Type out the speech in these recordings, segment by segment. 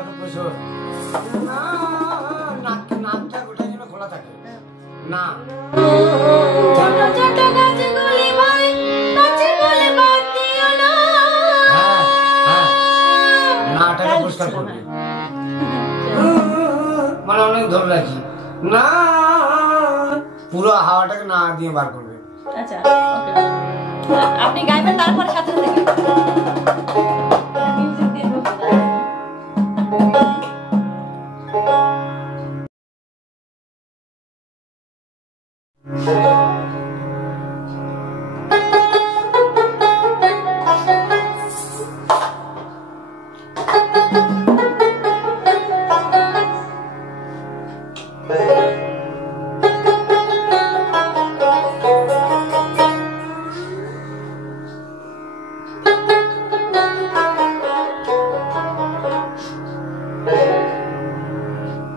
একটু বসো না নাকটা গোটা যেন খোলা থাকে না ছোট ছোট গাছগুলি ভাই কাছে বলে বাদ দিও না নাটা পরিষ্কার করবে মানে অনেক ধরে রাখি না পুরো হাওয়াটাকে না দিয়ে বার করবে আচ্ছা ওকে আপনি গাইবেন তারপরে সাথে সাথে মিউজিক দিয়ে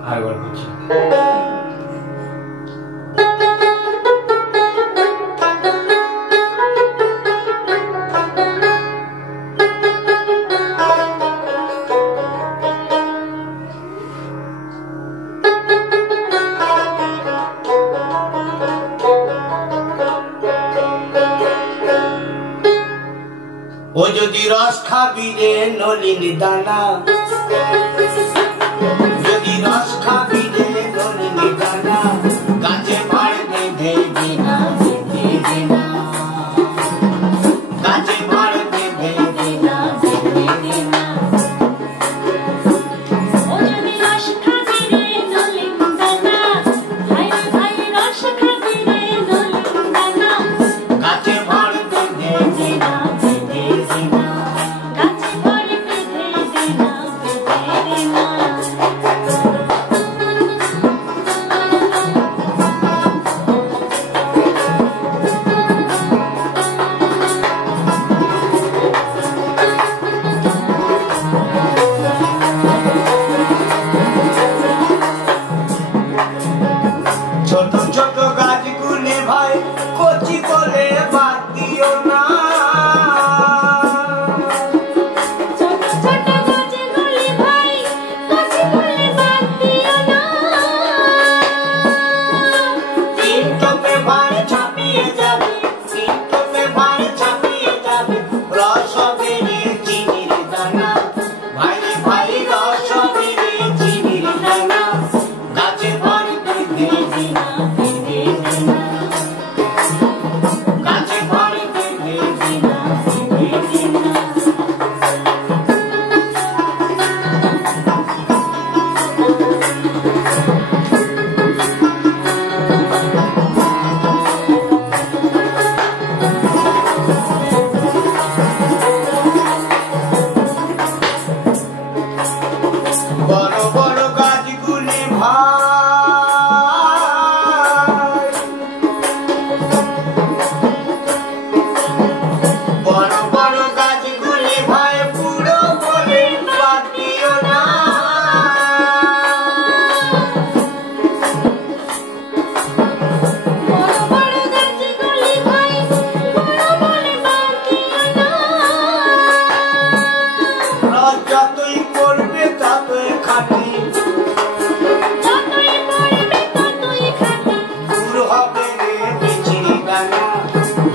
আরেকবার করছি ও যদি রস খাবি রে নলিন দানা যদি রস খাবি রে নলিন দানা গাছে ভাড় বেঁধে দিনা গাছে ভাড় বেঁধে দিনা ও যদি রস খাবি রে নলিন দানা ভাই ভাই রস খাবি রে নলিন দানা গাছে ভাড় বেঁধে দিনা গাছে ভরে বেঁধে দিনা ছোট ছোট গাছগুলি ভাই কচি করে বাদ দিও না ছোট ছোট গাছগুলি ভাই কাছে বলে বাদ দিও না তিন টোপে ভাই ছাপিয়ে যাবে তিন টোপে ভাই ছাপিয়ে যাবে রস বেরে চিনির দানা ভাই রে ভাই রস বেরে চিনির দানা গাছে ভার বেঁধে দিনা গাছে ভার বেঁধে দিনা বড় বড় গাছগুলি ভাই বড় বড় গাছগুলি ভাই পুরো করে বাদ দিও না বড় বড় গাছগুলি ভাই বড় বলে বাদ দিও না রস যতই পড়বে ততই খাটি যতই পড়বে ততই খাটি গুড় হবে রে মিছিরি দানা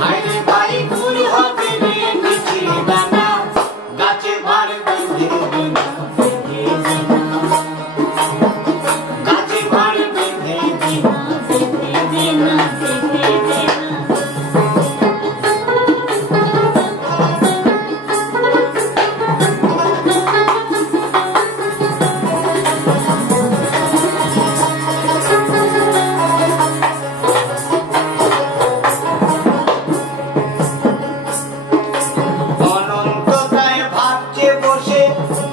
ভাই রে ভাই গুড় হবে রে মিছিরি দানা গাছে ভার বেঁধে দিনা গাছে ভার বেঁধে দিনা দেনা দেনা অনন্ততায় ভাবছে বসে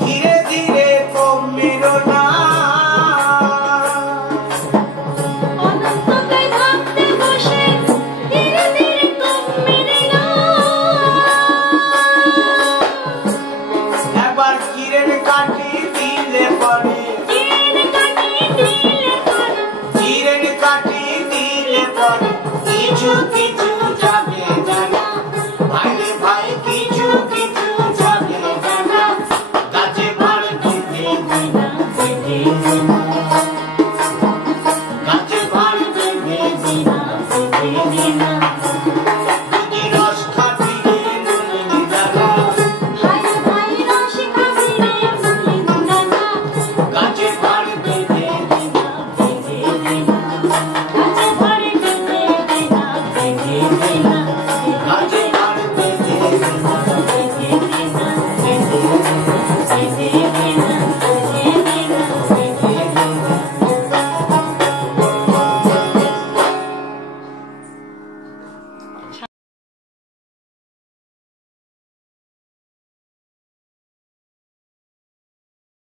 ধীরে ধীরে কমিরো না অনন্তকায় ভাবতে বসে ধীরে ধীরে কম মেরে না একবার কিরেন কাটি দিলে পরে দিন কাটিয়ে দিলে পরে কিরেন কাটি দিলে পরে কিছু